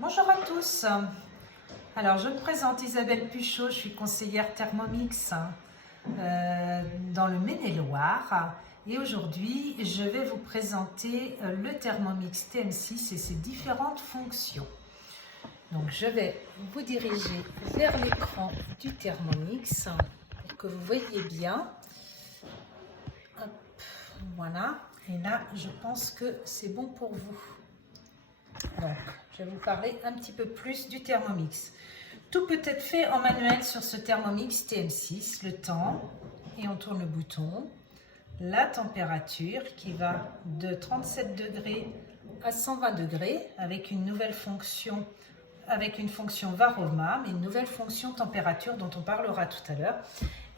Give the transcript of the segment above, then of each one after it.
Bonjour à tous. Alors, je me présente Isabelle Puchot, je suis conseillère Thermomix dans le Maine-et-Loire. Et aujourd'hui, je vais vous présenter le Thermomix TM6 et ses différentes fonctions. Donc, je vais vous diriger vers l'écran du Thermomix pour que vous voyez bien. Hop, voilà. Et là, je pense que c'est bon pour vous. Donc, je vais vous parler un petit peu plus du Thermomix. Tout peut être fait en manuel sur ce Thermomix TM6. Le temps, et on tourne le bouton. La température qui va de 37 degrés à 120 degrés avec une nouvelle fonction, avec une fonction varoma, mais une nouvelle fonction température dont on parlera tout à l'heure.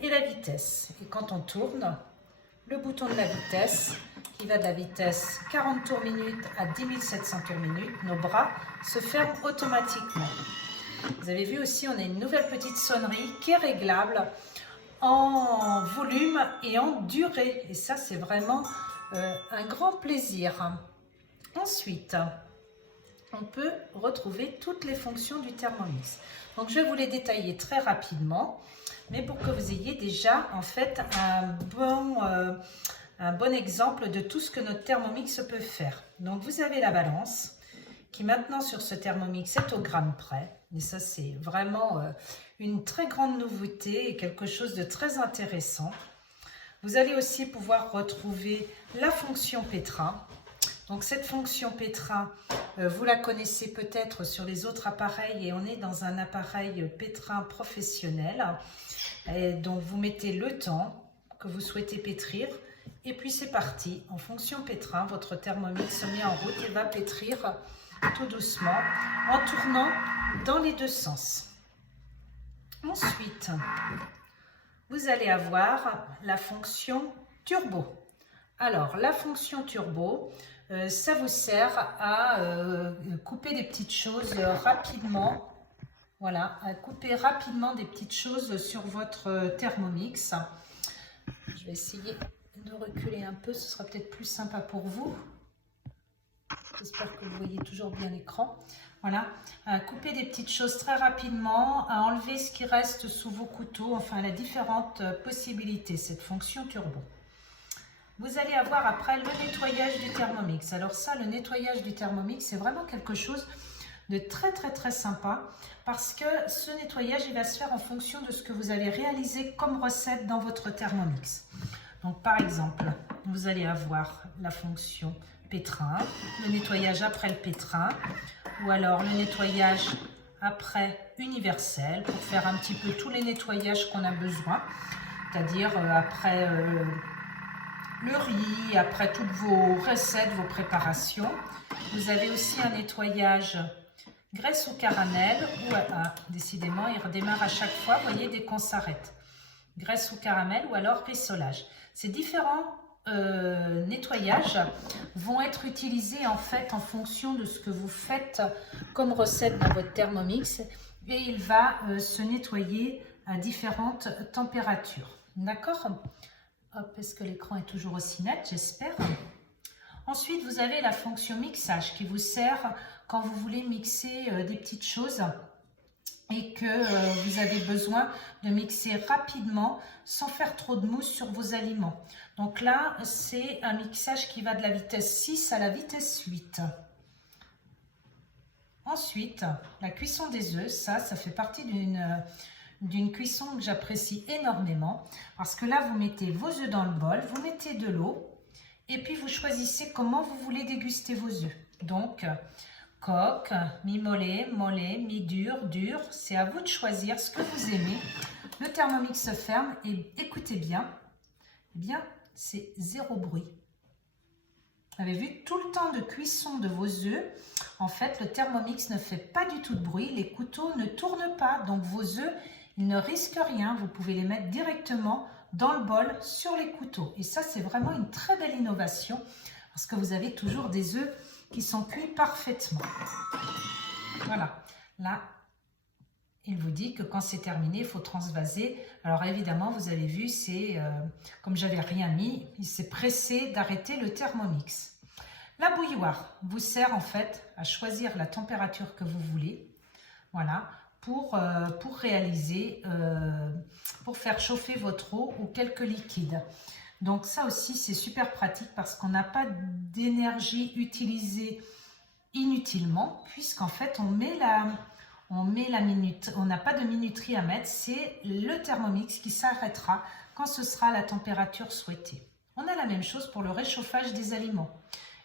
Et la vitesse. Et quand on tourne, le bouton de la vitesse qui va de la vitesse 40 tours minute à 10 700 tours minute, nos bras se ferment automatiquement. Vous avez vu aussi, on a une nouvelle petite sonnerie qui est réglable en volume et en durée. Et ça, c'est vraiment un grand plaisir. Ensuite, on peut retrouver toutes les fonctions du Thermomix. Donc, je vais vous les détailler très rapidement, mais pour que vous ayez déjà en fait un bon exemple de tout ce que notre Thermomix peut faire. Donc, vous avez la balance qui maintenant sur ce Thermomix est au gramme près. Et ça, c'est vraiment une très grande nouveauté et quelque chose de très intéressant. Vous allez aussi pouvoir retrouver la fonction Pétrin. Donc cette fonction Pétrin, vous la connaissez peut-être sur les autres appareils et on est dans un appareil Pétrin professionnel. Et donc vous mettez le temps que vous souhaitez pétrir et puis c'est parti. En fonction Pétrin, votre Thermomix se met en route et va pétrir tout doucement en tournant dans les deux sens. Ensuite, vous allez avoir la fonction turbo. Alors, la fonction turbo, ça vous sert à couper des petites choses rapidement. Voilà, à couper rapidement des petites choses sur votre Thermomix. Je vais essayer de reculer un peu, ce sera peut-être plus sympa pour vous. J'espère que vous voyez toujours bien l'écran. Voilà, couper des petites choses très rapidement, à enlever ce qui reste sous vos couteaux, enfin, elle a différentes possibilités, cette fonction turbo. Vous allez avoir après le nettoyage du Thermomix. Alors ça, le nettoyage du Thermomix, c'est vraiment quelque chose de très sympa parce que ce nettoyage, il va se faire en fonction de ce que vous avez réalisé comme recette dans votre Thermomix. Donc par exemple, vous allez avoir la fonction pétrin, le nettoyage après le pétrin, ou alors le nettoyage après universel pour faire un petit peu tous les nettoyages qu'on a besoin, c'est-à-dire après le riz, après toutes vos recettes, vos préparations. Vous avez aussi un nettoyage graisse ou caramel, ou décidément il redémarre à chaque fois, vous voyez, dès qu'on s'arrête. Graisse ou caramel ou alors rissolage. Ces différents nettoyages vont être utilisés en fait en fonction de ce que vous faites comme recette dans votre Thermomix et il va se nettoyer à différentes températures. D'accord? Hop, est-ce que l'écran est toujours aussi net? J'espère. Ensuite, vous avez la fonction mixage qui vous sert quand vous voulez mixer des petites choses et que vous avez besoin de mixer rapidement sans faire trop de mousse sur vos aliments. Donc là, c'est un mixage qui va de la vitesse 6 à la vitesse 8. Ensuite, la cuisson des œufs, ça fait partie d'une cuisson que j'apprécie énormément parce que là, vous mettez vos œufs dans le bol, vous mettez de l'eau et puis vous choisissez comment vous voulez déguster vos œufs. Donc, coque, mi-mollet, mollet, mi-dur, dur, c'est à vous de choisir ce que vous aimez. Le Thermomix se ferme et écoutez bien, c'est zéro bruit. Vous avez vu, tout le temps de cuisson de vos œufs, en fait, le Thermomix ne fait pas du tout de bruit, les couteaux ne tournent pas, donc vos œufs, ils ne risquent rien, vous pouvez les mettre directement dans le bol sur les couteaux. Et ça, c'est vraiment une très belle innovation parce que vous avez toujours des œufs qui sont cuits parfaitement. Voilà, là, il vous dit que quand c'est terminé, il faut transvaser. Alors évidemment, vous avez vu, c'est comme j'avais rien mis, il s'est pressé d'arrêter le Thermomix. La bouilloire vous sert en fait à choisir la température que vous voulez, voilà, pour réaliser, pour faire chauffer votre eau ou quelques liquides. Donc ça aussi c'est super pratique parce qu'on n'a pas d'énergie utilisée inutilement, puisqu'en fait on n'a pas de minuterie à mettre, c'est le Thermomix qui s'arrêtera quand ce sera la température souhaitée. On a la même chose pour le réchauffage des aliments.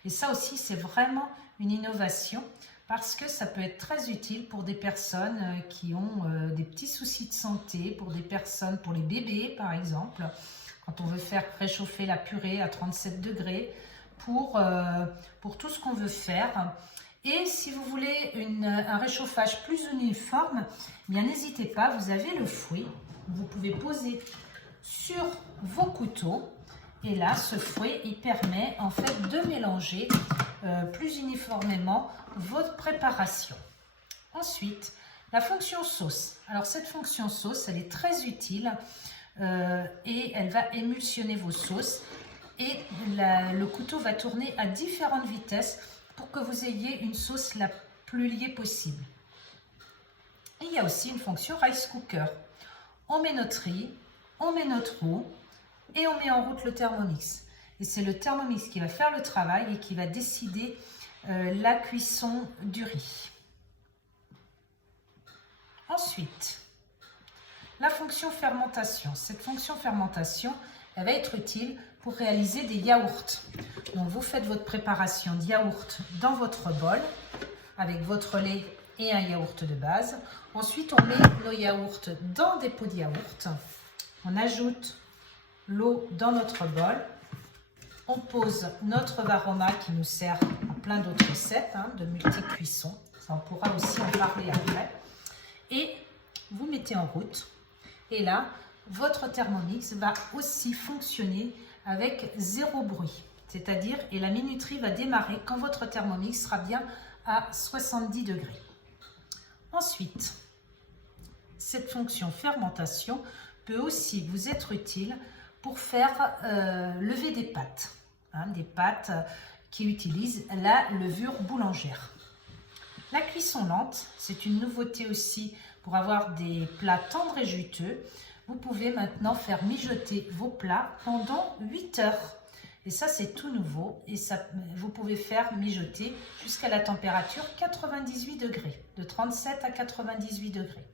Et ça aussi, c'est vraiment une innovation parce que ça peut être très utile pour des personnes qui ont des petits soucis de santé, pour des personnes, pour les bébés par exemple, quand on veut faire réchauffer la purée à 37 degrés, pour tout ce qu'on veut faire. Et si vous voulez un réchauffage plus uniforme, bien n'hésitez pas, vous avez le fouet, vous pouvez poser sur vos couteaux. Et là, ce fouet, il permet en fait de mélanger plus uniformément votre préparation. Ensuite, la fonction sauce. Alors cette fonction sauce, elle est très utile et elle va émulsionner vos sauces. Et le couteau va tourner à différentes vitesses pour que vous ayez une sauce la plus liée possible. Et il y a aussi une fonction rice cooker. On met notre riz, on met notre eau, et on met en route le Thermomix. Et c'est le Thermomix qui va faire le travail et qui va décider la cuisson du riz. Ensuite, la fonction fermentation. Cette fonction fermentation, elle va être utile pour réaliser des yaourts. Donc vous faites votre préparation de yaourt dans votre bol avec votre lait et un yaourt de base. Ensuite, on met nos yaourts dans des pots de yaourt. On ajoute l'eau dans notre bol, on pose notre Varoma qui nous sert à plein d'autres recettes, de multi-cuisson, ça on pourra aussi en parler après, et vous mettez en route, et là, votre Thermomix va aussi fonctionner avec zéro bruit, c'est-à-dire, et la minuterie va démarrer quand votre Thermomix sera bien à 70 degrés. Ensuite, cette fonction fermentation peut aussi vous être utile pour faire lever des pâtes, des pâtes qui utilisent la levure boulangère. La cuisson lente, c'est une nouveauté aussi pour avoir des plats tendres et juteux. Vous pouvez maintenant faire mijoter vos plats pendant 8 heures. Et ça, c'est tout nouveau. Et ça, vous pouvez faire mijoter jusqu'à la température 98 degrés, de 37 à 98 degrés.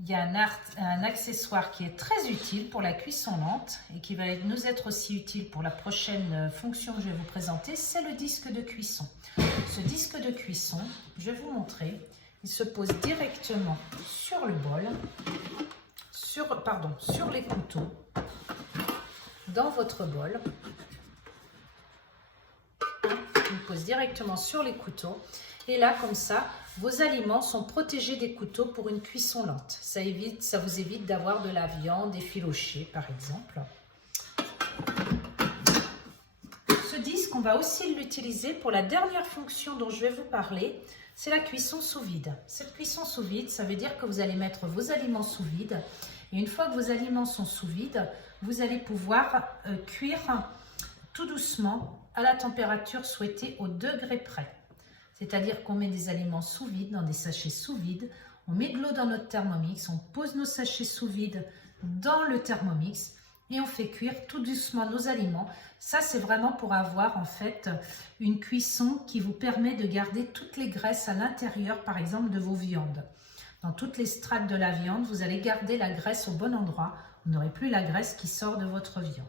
Il y a un accessoire qui est très utile pour la cuisson lente et qui va nous être aussi utile pour la prochaine fonction que je vais vous présenter, c'est le disque de cuisson. Ce disque de cuisson, je vais vous montrer, il se pose directement sur le bol, sur les couteaux, dans votre bol. Il pose directement sur les couteaux. Et là, comme ça, vos aliments sont protégés des couteaux pour une cuisson lente. Ça vous évite d'avoir de la viande effilochée, par exemple. Ce disque, on va aussi l'utiliser pour la dernière fonction dont je vais vous parler. C'est la cuisson sous vide. Cette cuisson sous vide, ça veut dire que vous allez mettre vos aliments sous vide. Et une fois que vos aliments sont sous vide, vous allez pouvoir cuire tout doucement à la température souhaitée au degré près. C'est-à-dire qu'on met des aliments sous vide, dans des sachets sous vide, on met de l'eau dans notre Thermomix, on pose nos sachets sous vide dans le Thermomix et on fait cuire tout doucement nos aliments. Ça, c'est vraiment pour avoir en fait une cuisson qui vous permet de garder toutes les graisses à l'intérieur, par exemple, de vos viandes. Dans toutes les strates de la viande, vous allez garder la graisse au bon endroit. Vous n'aurez plus la graisse qui sort de votre viande.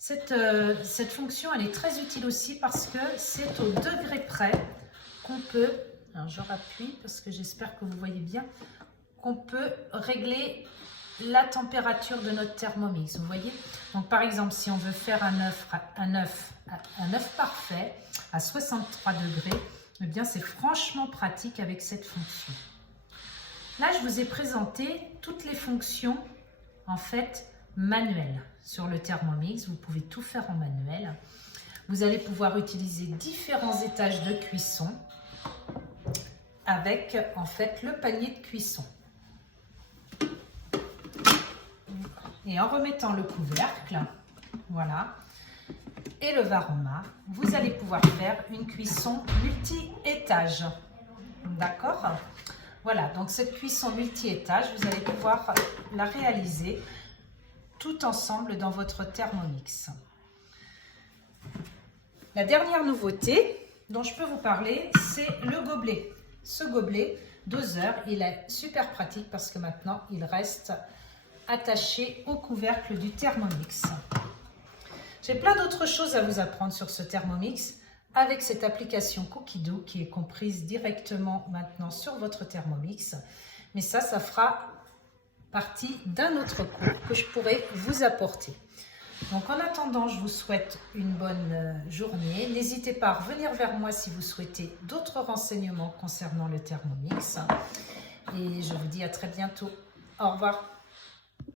Cette fonction, elle est très utile aussi parce que c'est au degré près qu'on peut, alors je rappuie parce que j'espère que vous voyez bien, qu'on peut régler la température de notre Thermomix, vous voyez. Donc par exemple, si on veut faire un œuf parfait à 63 degrés, eh bien c'est franchement pratique avec cette fonction. Là, je vous ai présenté toutes les fonctions en fait manuelles. Sur le Thermomix, vous pouvez tout faire en manuel. Vous allez pouvoir utiliser différents étages de cuisson avec en fait le panier de cuisson. Et en remettant le couvercle, Voilà. Et le Varoma, vous allez pouvoir faire une cuisson multi-étage. D'accord? Voilà, donc cette cuisson multi-étage, vous allez pouvoir la réaliser tout ensemble dans votre Thermomix. La dernière nouveauté dont je peux vous parler, c'est le gobelet. Ce gobelet doseur, il est super pratique parce que maintenant, il reste attaché au couvercle du Thermomix. J'ai plein d'autres choses à vous apprendre sur ce Thermomix avec cette application Cookidoo qui est comprise directement maintenant sur votre Thermomix. Mais ça fera partie d'un autre cours que je pourrais vous apporter. Donc en attendant, je vous souhaite une bonne journée. N'hésitez pas à revenir vers moi si vous souhaitez d'autres renseignements concernant le Thermomix. Et je vous dis à très bientôt. Au revoir.